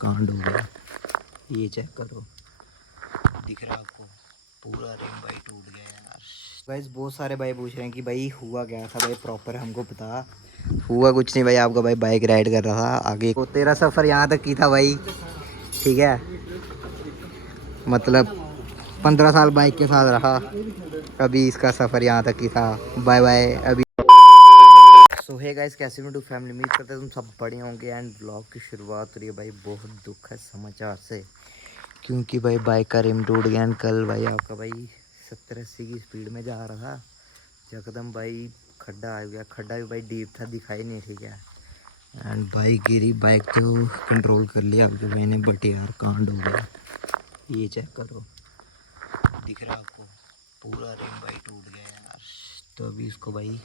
कांड हो गया। ये चेक करो, दिख रहा है आपको? पूरा रिम भाई टूट गया यार। गाइस बहुत सारे भाई पूछ रहे हैं कि भाई हुआ क्या था भाई, प्रॉपर हमको बता। हुआ कुछ नहीं भाई, आपका भाई बाइक राइड कर रहा था आगे। तो तेरा सफ़र यहाँ तक की था भाई, ठीक है? मतलब 15 साल बाइक के साथ रहा, अभी इसका सफ़र यहाँ तक की था। बाय बाय अभी। सो हे गाइस, कैसे हो? टू फैमिली, उम्मीद करते हैं तुम सब बढ़िया होंगे। एंड ब्लॉग की शुरुआत हो रही है भाई बहुत दुखद समाचार से, क्योंकि भाई बाइक का रिम टूट गया। एंड कल भाई आपका भाई 70-80 की स्पीड में जा रहा था, यकदम भाई खड्डा आ गया। खड्डा भी भाई डीप था, दिखाई नहीं, ठीक है? And bike Giri. बाइक तो कंट्रोल कर लिया आपके भाई ने, बट यार कांड हो गया। ये चेक करो, दिख रहा है आपको? पूरा रिम भाई टूट गया यार। तो अभी इसको भाई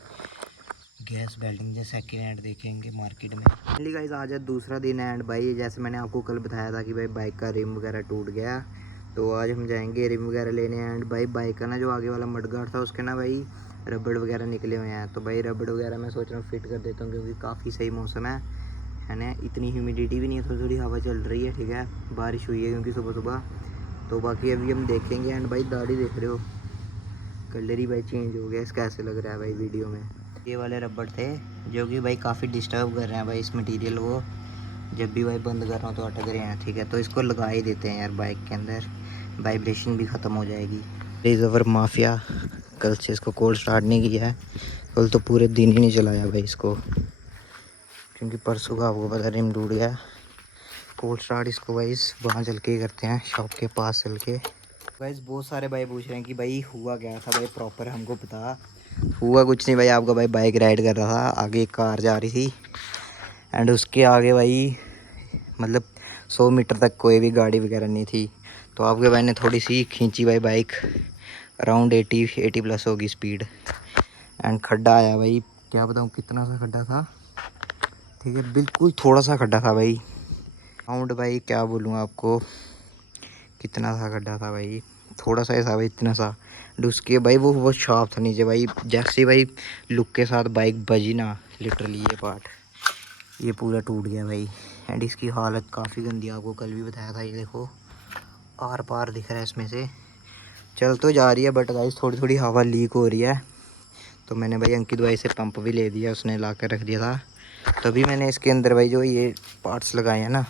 गैस बेल्टिंग या सेकेंड हैंड देखेंगे मार्केट में। फाइनली गाइस आज है दूसरा दिन। एंड भाई जैसे मैंने आपको कल बताया था कि भाई बाइक का रिम वगैरह टूट गया, तो आज हम जाएंगे रिम वगैरह लेने। एंड भाई बाइक का ना जो आगे वाला मडगार्ड था उसके ना भाई रबड़ वगैरह निकले हुए हैं, तो भाई रबड़ वगैरह मैं सोच रहा हूँ फिट कर देता हूँ, क्योंकि काफ़ी सही मौसम है ना? इतनी ह्यूमिडिटी भी नहीं है, थोड़ी थोड़ी हवा चल रही है, ठीक है? बारिश हुई है क्योंकि सुबह सुबह। तो बाकी अभी हम देखेंगे। एंड भाई दाढ़ी देख रहे हो, कलर ही भाई चेंज हो गया। इसका कैसे लग रहा है भाई वीडियो में? ये वाले रबड़ थे जो कि भाई काफ़ी डिस्टर्ब कर रहे हैं भाई इस मटेरियल को। जब भी भाई बंद कर रहा हूँ तो अटक रहे हैं, ठीक है? तो इसको लगा ही देते हैं यार बाइक के अंदर, वाइब्रेशन भी ख़त्म हो जाएगी। रिजर्वर माफिया कल से इसको कोल्ड स्टार्ट नहीं किया है। कल तो पूरे दिन ही नहीं चलाया भाई इसको, क्योंकि परसों का आपको पता रिम टूट गया। कोल्ड स्टार्ट इसको भाई वहाँ चल के ही करते हैं, शॉप के पास चल के। भाई बहुत सारे भाई पूछ रहे हैं कि भाई हुआ क्या था भाई, प्रॉपर हमको बता। हुआ कुछ नहीं भाई, आपका भाई बाइक राइड कर रहा था, आगे एक कार जा रही थी। एंड उसके आगे भाई मतलब 100 मीटर तक कोई भी गाड़ी वगैरह नहीं थी। तो आपके भाई ने थोड़ी सी खींची भाई बाइक, अराउंड 80 प्लस होगी स्पीड। एंड खड्डा आया भाई, क्या बताऊँ कितना सा खड्डा था, ठीक है? बिल्कुल थोड़ा सा खड्डा था भाई, अराउंड भाई क्या बोलूँ आपको, कितना सा खड्डा था भाई, थोड़ा सा ऐसा भाई, इतना सा। उसके भाई वो बहुत शार्प था नीचे भाई, जैसे भाई लुक के साथ बाइक बजी ना, लिटरली ये पार्ट ये पूरा टूट गया भाई। एंड इसकी हालत काफ़ी गंदी है, आपको कल भी बताया था। ये देखो आर पार दिख रहा है इसमें से, चल तो जा रही है बट गाइस थोड़ी थोड़ी हवा लीक हो रही है। तो मैंने भाई अंकित भाई से पंप भी ले दिया, उसने ला कर रख दिया था। तभी मैंने इसके अंदर भाई जो ये पार्ट्स लगाए हैं ना,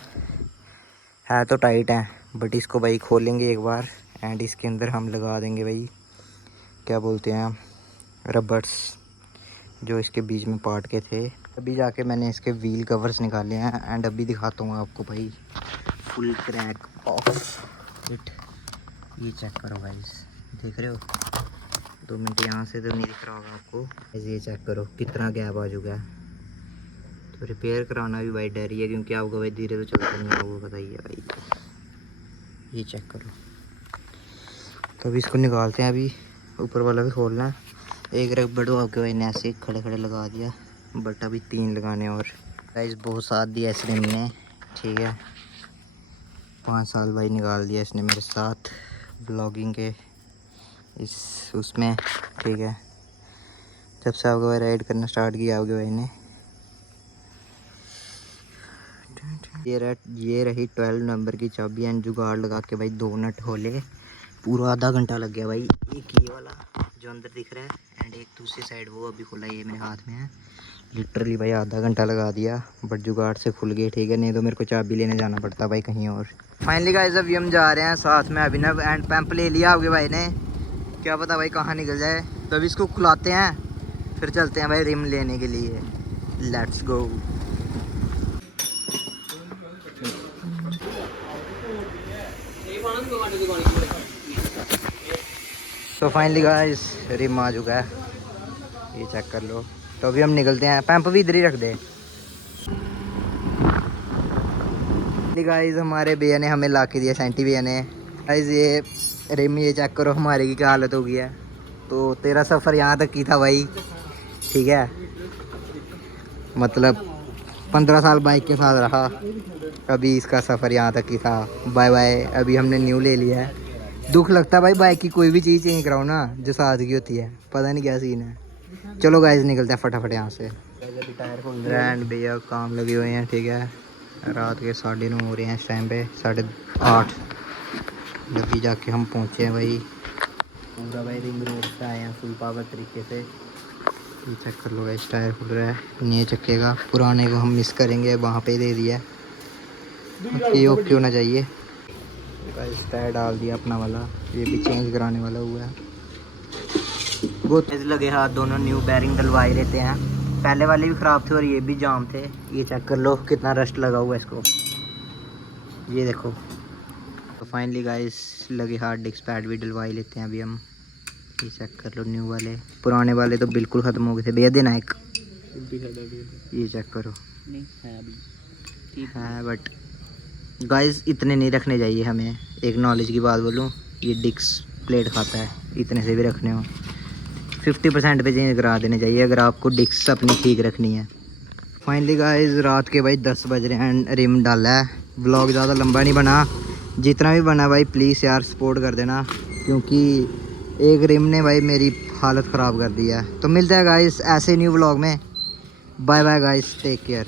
है तो टाइट है, बट इसको भाई खोलेंगे एक बार। एंड इसके अंदर हम लगा देंगे भाई, क्या बोलते हैं, रबर्स जो इसके बीच में पार्ट के थे। अभी जाके मैंने इसके व्हील कवर्स निकाले हैं। एंड अभी दिखाता हूँ आपको भाई फुल क्रैक ऑफ इट। ये चेक करो गाइस, देख रहे हो? 2 मिनट यहाँ से तो नहीं दिख रहा होगा आपको। ये चेक करो कितना गैप आ चुका है। तो रिपेयर कराना भी भाई डर ही है, क्योंकि आपको भाई धीरे तो चलता नहीं है, वो बताइए भाई। ये चेक करो। तो अभी इसको निकालते हैं, अभी ऊपर वाला भी खोलना है। एक रबड़ तो आपके भाई ने ऐसे खड़े खड़े लगा दिया, बट अभी 3 लगाने और। गाइस बहुत साथ दिया इस रिम ने, ठीक है? 5 साल भाई निकाल दिया इसने मेरे साथ ब्लॉगिंग के इस उसमें, ठीक है? जब से आपके भाई राइड करना स्टार्ट किया आपके भाई ने। ये रही 12 नंबर की चाबी। एंड जुगाड़ लगा के भाई 2 नट खोले, पूरा आधा घंटा लग गया भाई। एक ये वाला जो अंदर दिख रहा है, एंड एक दूसरी साइड वो अभी खुला, ये मेरे हाथ में है। लिटरली भाई आधा घंटा लगा दिया, बट जुगाड़ से खुल गए, ठीक है? नहीं तो मेरे को चाबी लेने जाना पड़ता भाई कहीं और। फाइनली गाइस अभी हम जा रहे हैं साथ में अभिनव। एंड पंप ले लिया आपके भाई ने, क्या पता भाई कहाँ निकल जाए। तो अभी इसको खुलाते हैं, फिर चलते हैं भाई रिम लेने के लिए। Let's go. So finally guys rim आ चुका है, ये चेक कर लो। तो अभी हम निकलते हैं, पंप भी इधर ही रख दे। गाइस हमारे भैया ने हमें ला के दिया, सेंटी भैया ने। गाइस ये रिम ये चेक करो हमारे की क्या हालत हो गई है। तो तेरा सफ़र यहाँ तक की था भाई, ठीक है? मतलब 15 साल बाइक के साथ रहा, अभी इसका सफ़र यहाँ तक की था। Bye bye. अभी हमने न्यू ले लिया है। दुख लगता है भाई बाइक की कोई भी चीज़ चेंज कराओ ना जो साथ की होती है, पता नहीं क्या सीन है। चलो गाइस निकलते हैं फटाफट यहाँ से। अभी टायर खोल रहे हैं एंड भैया काम लगे हुए हैं, ठीक है? रात के 9:30 हो रहे हैं इस टाइम पे, 8:30 जल्दी जाके हम पहुँचे हैं भाई। पूरा भाई रिंग रोड से आए हैं फुल पावर तरीके से। ये चेक कर लो गाइस, टायर खुल रहा है, नए चक्के का, पुराने को हम मिस करेंगे, वहाँ पे दे दिया कि ओके होना चाहिए। गाइस टायर डाल दिया अपना वाला, ये भी चेंज कराने वाला हुआ है। बहुत तेज लगे हाथ, दोनों न्यू बैरिंग डलवा ही लेते हैं। पहले वाले भी ख़राब थे और ये भी जाम थे। ये चेक कर लो कितना रस्ट लगा हुआ है इसको, ये देखो। तो फाइनली गाइस लगे हाथ डिस्क पैड भी डलवा ही लेते हैं अभी हम। ये चेक कर लो न्यू वाले, पुराने वाले तो बिल्कुल ख़त्म हो गए थे। भैया देना एक, ये चेक करो। नहीं है अभी है, बट गाइस इतने नहीं रखने चाहिए हमें। एक नॉलेज की बात बोलूँ, ये डिस्क प्लेट खाता है, इतने से भी रखने हो 50% पे चेंज करा देने चाहिए अगर आपको डिस्क अपनी ठीक रखनी है। फाइनली गाइस रात के भाई 10 बज रहे हैं, रिम डाला है। व्लॉग ज़्यादा लंबा नहीं बना, जितना भी बना भाई प्लीज़ यार सपोर्ट कर देना, क्योंकि एक रिम ने भाई मेरी हालत ख़राब कर दी है। तो मिलता है गाइस ऐसे न्यू व्लॉग में। Bye bye guys, take care.